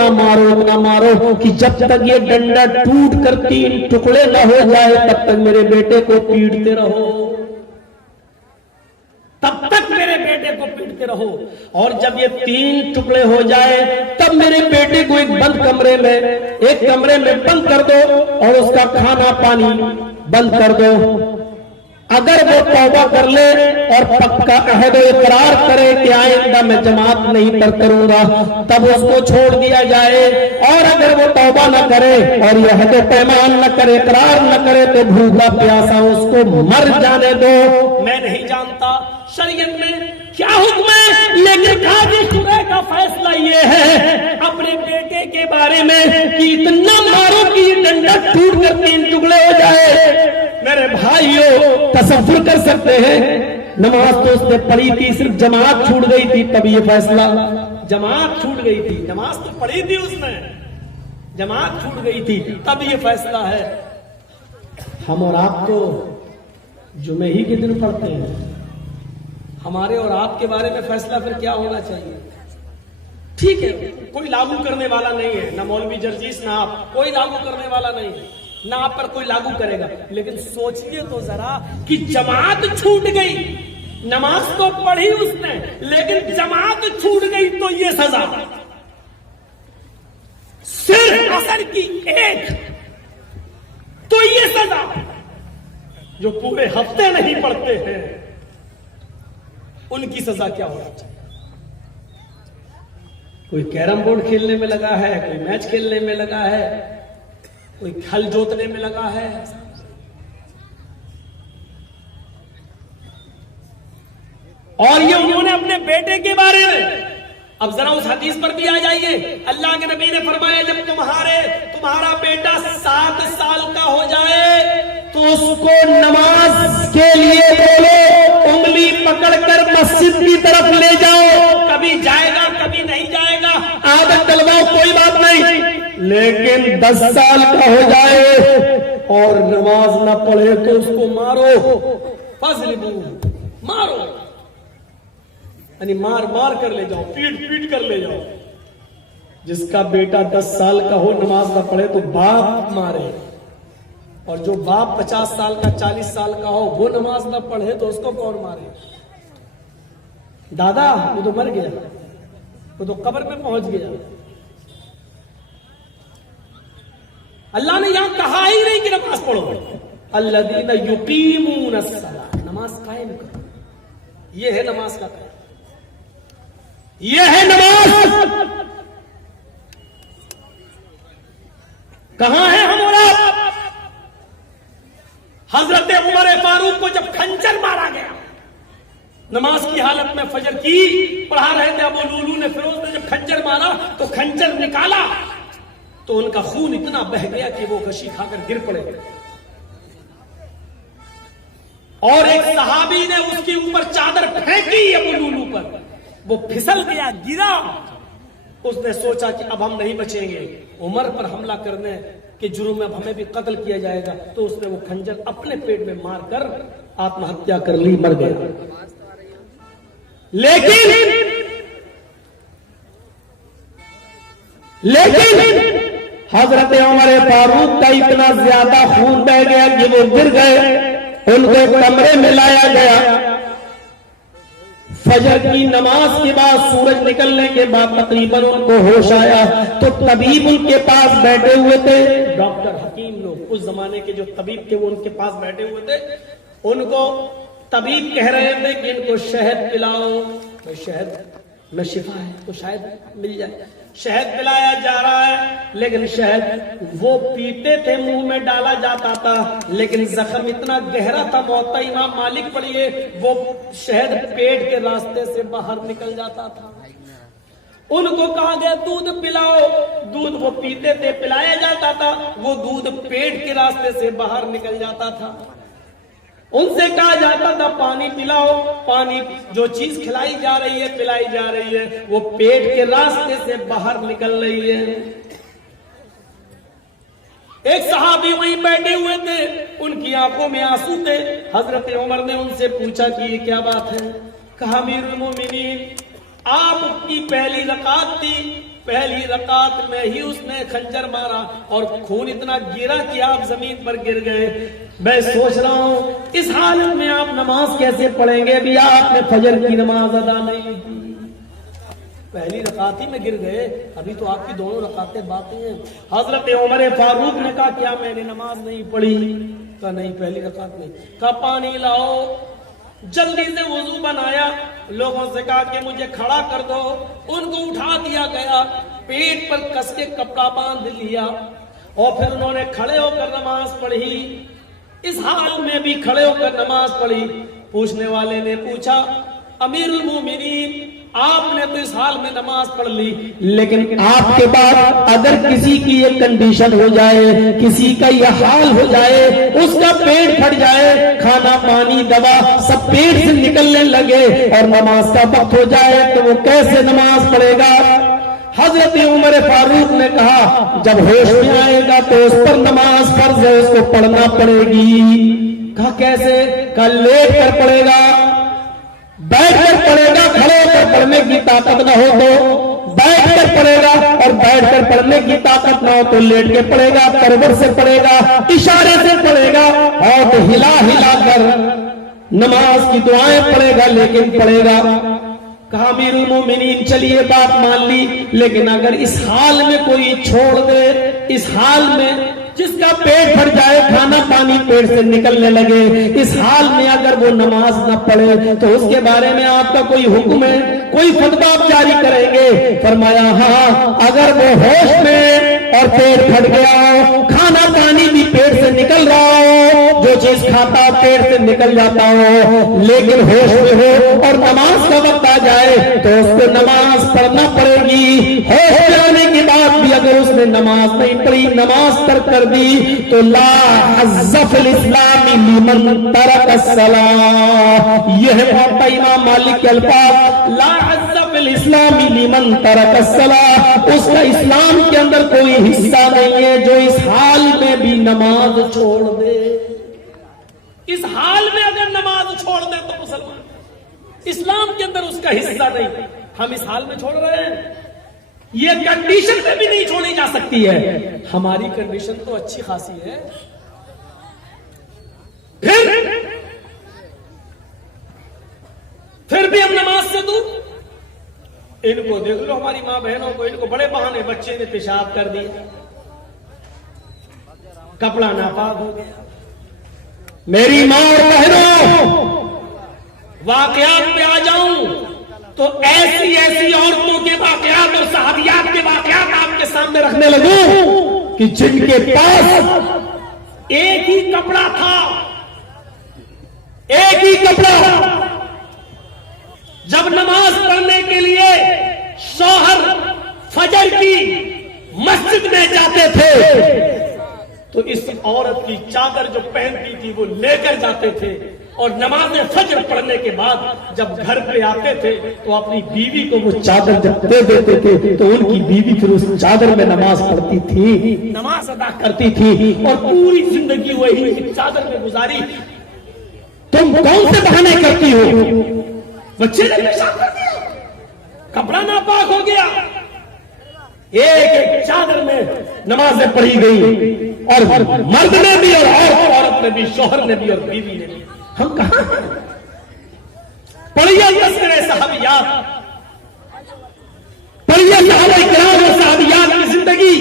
इतना मारो कि जब तक ये डंडा टूट कर 3 टुकड़े न हो जाए तब तक मेरे बेटे को पीटते रहो, तब तक मेरे बेटे को पीटते रहो। और जब ये 3 टुकड़े हो जाए तब मेरे बेटे को एक कमरे में बंद कर दो और उसका खाना पानी बंद कर दो। अगर वो तौबा कर ले और पक्का अहद इकरार करे कि आइंदा मैं जमात नहीं पर करूंगा, तब उसको छोड़ दिया जाए। और अगर वो तौबा न करे और यह अहद पैमान न करे, इकरार न करे, तो भूखा प्यासा उसको मर जाने दो। मैं नहीं जानता शरीयत में क्या हुक्म है, लेकिन काजी शुरा का फैसला ये है अपने बेटे के बारे में कि इतना मारो कि डंडा टूट कर 3 टुकड़े हो जाए। मेरे भाइयों, तसव्वुर कर सकते हैं, नमाज तो उसने पढ़ी थी, सिर्फ जमात छूट गई थी तब ये फैसला। जमात छूट गई थी, नमाज तो पढ़ी थी उसने, जमात छूट गई थी तब ये फैसला है। हम और आप तो जुमे ही के दिन पढ़ते हैं, हमारे और आपके बारे में फैसला फिर क्या होना चाहिए? ठीक है, कोई लागू करने वाला नहीं है, ना मौलवी जर्जीस ना आप, कोई लागू करने वाला नहीं है, ना आप पर कोई लागू करेगा। लेकिन सोचिए तो जरा कि जमात छूट गई, नमाज तो पढ़ी उसने लेकिन जमात छूट गई तो ये सजा। सिर्फ असर की एक तो ये सजा। जो पूरे हफ्ते नहीं पढ़ते हैं उनकी सजा क्या होना चाहिए? कोई कैरम बोर्ड खेलने में लगा है, कोई मैच खेलने में लगा है, कोई हल जोतने में लगा है। और ये उन्होंने अपने बेटे के बारे में, अब जरा उस हदीस पर भी आ जाइए। अल्लाह के नबी ने फरमाया जब तुम्हारा बेटा 7 साल का हो जाए तो उसको नमाज के लिए बोलो, उंगली पकड़कर मस्जिद की तरफ ले जाओ। कभी जाएगा कभी नहीं जाएगा, आदत डलवाओ, कोई बात नहीं, लेकिन 10 साल का हो जाए और नमाज न पढ़े तो उसको मारो, फज़लिबू, मारो, यानी मार कर ले जाओ, पीट कर ले जाओ। जिसका बेटा 10 साल का हो नमाज न पढ़े तो बाप मारे, और जो बाप 50 साल का 40 साल का हो वो नमाज न पढ़े तो उसको कौन मारे? दादा वो तो मर गया, वो तो कब्र में पहुंच गया। अल्लाह ने यहां कहा ही नहीं कि नमाज पढ़ो, अल्लज़ीना युकीमूनस्सलाह, नमाज कायम करो। ये है नमाज का कायम, ये है नमाज। कहां है हम और आप? हजरत उमर फारूक को जब खंजर मारा गया नमाज की हालत में, फजर की पढ़ा रहे थे अबू लुलू ने, फिरोज ने जब खंजर मारा तो खंजर निकाला तो उनका खून इतना बह गया कि वो गशी खाकर गिर पड़े। और एक सहाबी ने उसके ऊपर चादर फेंकी अबू लुलू पर, वो फिसल गया, गिरा। उसने सोचा कि अब हम नहीं बचेंगे, उमर पर हमला करने के जुर्म में अब हमें भी कत्ल किया जाएगा, तो उसने वो खंजर अपने पेट में मारकर आत्महत्या कर ली, मर गया। लेकिन हजरत उमर फारूक का इतना ज्यादा खून बह गया कि वो गिर गए, उनको कमरे में लाया गया। फजर की नमाज के बाद, सूरज निकलने के बाद तकरीबन उनको होश आया तो तबीब उनके पास बैठे हुए थे, डॉक्टर हकीम लोग, उस जमाने के जो तबीब थे वो उनके पास बैठे हुए थे। उनको तबीब कह रहे थे कि इनको शहद पिलाओ, तो शहद में शिफा है तो शायद मिल जाए। शहद पिलाया जा रहा है, लेकिन शहद वो पीते थे, मुंह में डाला जाता था, लेकिन जख्म इतना गहरा था, मौत इमाम मालिक पढ़िए, वो शहद पेट के रास्ते से बाहर निकल जाता था। उनको कहा गया दूध पिलाओ, दूध वो पीते थे, पिलाया जाता था, वो दूध पेट के रास्ते से बाहर निकल जाता था। उनसे कहा जाता था पानी पिलाओ, पानी जो चीज खिलाई जा रही है, पिलाई जा रही है, वो पेट के रास्ते से बाहर निकल रही है। एक सहाबी वहीं बैठे हुए थे, उनकी आंखों में आंसू थे। हजरत उमर ने उनसे पूछा कि ये क्या बात है? कहा अमीरुल मोमिनीन, आपकी पहली रकात थी, पहली रकात में ही उसने खंजर मारा और खून इतना गिरा कि आप जमीन पर गिर गए। मैं सोच रहा हूं इस हालत में आप नमाज कैसे पढ़ेंगे? अभी आपने फजर की नमाज अदा नहीं की, पहली रकात ही में गिर गए, अभी तो आपकी दोनों रकातें बाकी हैं। हजरत उमर फारूक ने कहा क्या मैंने नमाज नहीं पढ़ी? कहा नहीं, पहली रकात में। कहा पानी लाओ। जल्दी से वुजू बनाया, लोगों से कहा कि मुझे खड़ा कर दो, उनको उठा दिया गया, पेट पर कस के कपड़ा बांध लिया और फिर उन्होंने खड़े होकर नमाज पढ़ी। इस हाल में भी खड़े होकर नमाज पढ़ी। पूछने वाले ने पूछा अमीरुल मोमिनीन, आपने तो इस हाल में नमाज पढ़ ली, लेकिन आपके बाद अगर किसी की ये कंडीशन हो जाए, किसी का ये हाल हो जाए, उसका पेट फट जाए, खाना पानी दवा सब पेट से निकलने लगे और नमाज का वक्त हो जाए तो वो कैसे नमाज पढ़ेगा? हजरत उमर फारूक ने कहा जब होश में आएगा तो उस पर नमाज फर्ज है, उसको पढ़ना पड़ेगी। कहा कैसे? कहा लेट कर पढ़ेगा, बैठ कर पढ़ेगा, खड़े होकर पढ़ने की ताकत ना हो तो बैठ कर पढ़ेगा, और बैठ कर पढ़ने की ताकत ना हो तो लेट के पढ़ेगा, परवर से पढ़ेगा, इशारे से पढ़ेगा और तो हिला हिला कर नमाज की दुआएं पढ़ेगा, लेकिन पढ़ेगा। कहा अमीरुल मोमिनीन चलिए बात मान ली, लेकिन अगर इस हाल में कोई छोड़ दे, इस हाल में जिसका पेट भर जाए, खाना पानी पेट से निकलने लगे, इस हाल में अगर वो नमाज न पढ़े तो उसके बारे में आपका कोई हुक्म है, कोई फतवा आप जारी करेंगे? फरमाया हाँ, अगर वो होश में और पेट फट गया हो, खाना पानी भी पेट से निकल रहा हो, जो चीज खाता पेट से निकल जाता हो, लेकिन होश में हो और नमाज का वक्त आ जाए तो उसको नमाज पढ़ना पड़ेगी। होश में आने के बाद भी अगर उसने नमाज नहीं पढ़ी, नमाज तर्क कर दी तो ला हज़्ज़ फिल इस्लामी लिमन तरक अस्सलाह, यह है इमाम मालिक के अल्फाज, ला हज़्ज़ फिल इस्लामी लिमन तरक अस्सलाह, उसका इस्लाम के अंदर कोई हिस्सा नहीं है जो इस हाल में भी नमाज छोड़ दे। इस हाल में अगर नमाज छोड़ दे तो मुसलमान, इस्लाम के अंदर उसका हिस्सा नहीं। हम इस हाल में छोड़ रहे हैं, ये कंडीशन में भी नहीं छोड़ी जा सकती है। हमारी कंडीशन तो अच्छी खासी है, फिर भी हम नमाज से दूर। इनको देख लो, हमारी माँ बहनों को, इनको बड़े बहाने, बच्चे ने पेशाब कर दिया, कपड़ा नापाक हो गया। मेरी माँ और बहनों, वाकयात पे आ जाऊं तो ऐसी ऐसी औरतों के वाकयात और सहाबियात के वाकयात आपके सामने रखने लगूं कि जिनके पास एक ही कपड़ा था, एक ही कपड़ा। जब नमाज पढ़ने के लिए शौहर फजर की मस्जिद में जाते थे तो इस औरत की चादर जो पहनती थी वो लेकर जाते थे, और नमाज फजर पढ़ने के बाद जब घर पे आते थे तो अपनी बीवी को वो चादर जब दे देते थे तो उनकी बीवी फिर उस चादर में नमाज पढ़ती थी, नमाज अदा करती थी, और पूरी जिंदगी वही चादर में गुजारी। तुम कौन से बहाने करती हो? बच्चे ने पेशाब कर दिया, कपड़ा नापाक हो गया, एक एक चादर में नमाजें पढ़ी गई, और मर्द ने भी और औरत ने भी, शौहर ने भी और बीवी ने भी। हम कहां हैं? पढ़िए तज़किरे सहाबियात, पढ़िए सहाबा किराम और सहाबियात की जिंदगी,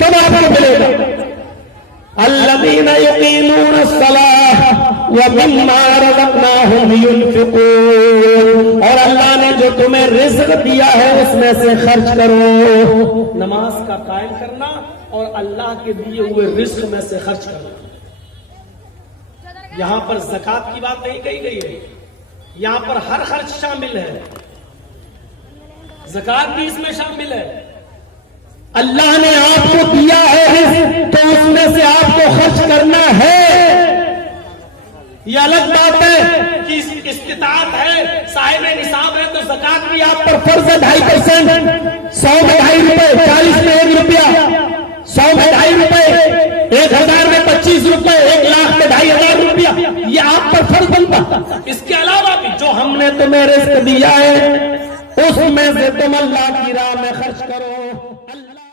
तब आपको मिलेगा अल्लज़ीना युक़ीमूना अस्सलाह व मिम्मा रज़क़नाहुम युनफ़िक़ून, और अल्लाह ने जो तुम्हें रिज़्क़ दिया है उसमें से खर्च करो। नमाज का कायम करना और अल्लाह के दिए हुए रिज़्क़ में से खर्च करना। यहां पर ज़कात की बात नहीं कही गई है, यहां पर हर खर्च शामिल है, ज़कात भी इसमें शामिल है। अल्लाह ने आपको दिया है तो उसमें से आपको खर्च करना है। ये अलग बात है कि इस्तिताअत है, साहिब निसाब है तो ज़कात भी आप पर फर्ज है 2.5%, 100 में 2.5 रुपए, 40 में 1 रुपया, 100 में 2.5 रुपए, 1000 में 25 रुपए, 1 लाख में 2,500 रुपया, ये आप पर फर्ज बनता। इसके अलावा भी जो हमने तुम्हें रिज़्क़ दिया है उसमें से तुम अल्लाह की राह में खर्च करो। अल्लाह